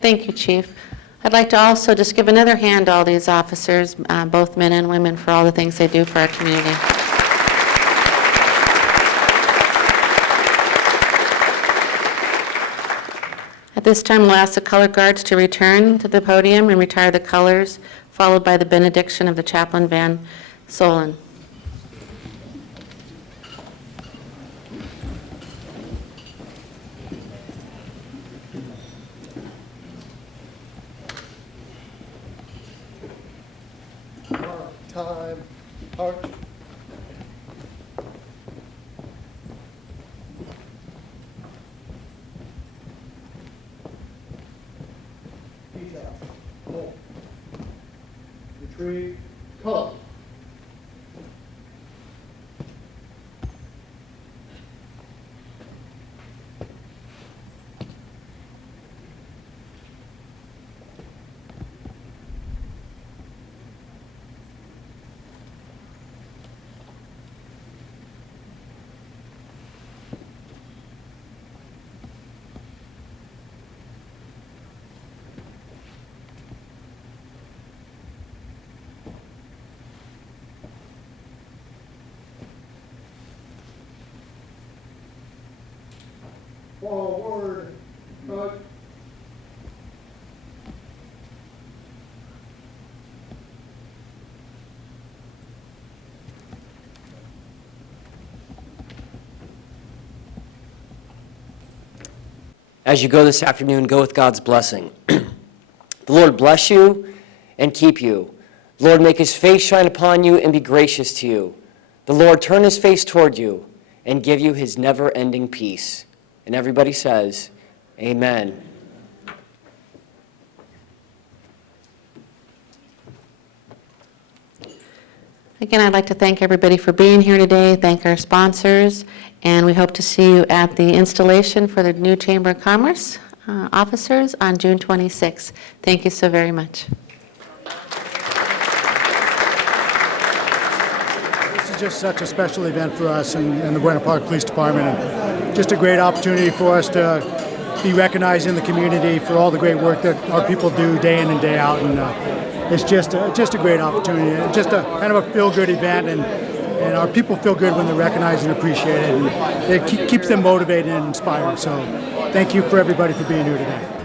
Thank you, Chief. I'd like to also just give another hand to all these officers, both men and women, for all the things they do for our community. At this time, we'll ask the color guards to return to the podium and retire the colors, followed by the benediction of the Chaplain Van Solen. Time, heart. Peace out. Hold. Retreat. Call. Forward. Cut. As you go this afternoon, go with God's blessing. The Lord bless you and keep you. The Lord make his face shine upon you and be gracious to you. The Lord turn his face toward you and give you his never-ending peace. And everybody says, amen. Again, I'd like to thank everybody for being here today, thank our sponsors, and we hope to see you at the installation for the new Chamber of Commerce officers on June 26th. Thank you so very much. This is just such a special event for us and the Buena Park Police Department. And just a great opportunity for us to be recognized in the community for all the great work that our people do day in and day out. And it's just a great opportunity. Just a kind of a feel-good event, and our people feel good when they're recognized and appreciated. And it keeps them motivated and inspired. So thank you for everybody for being here today.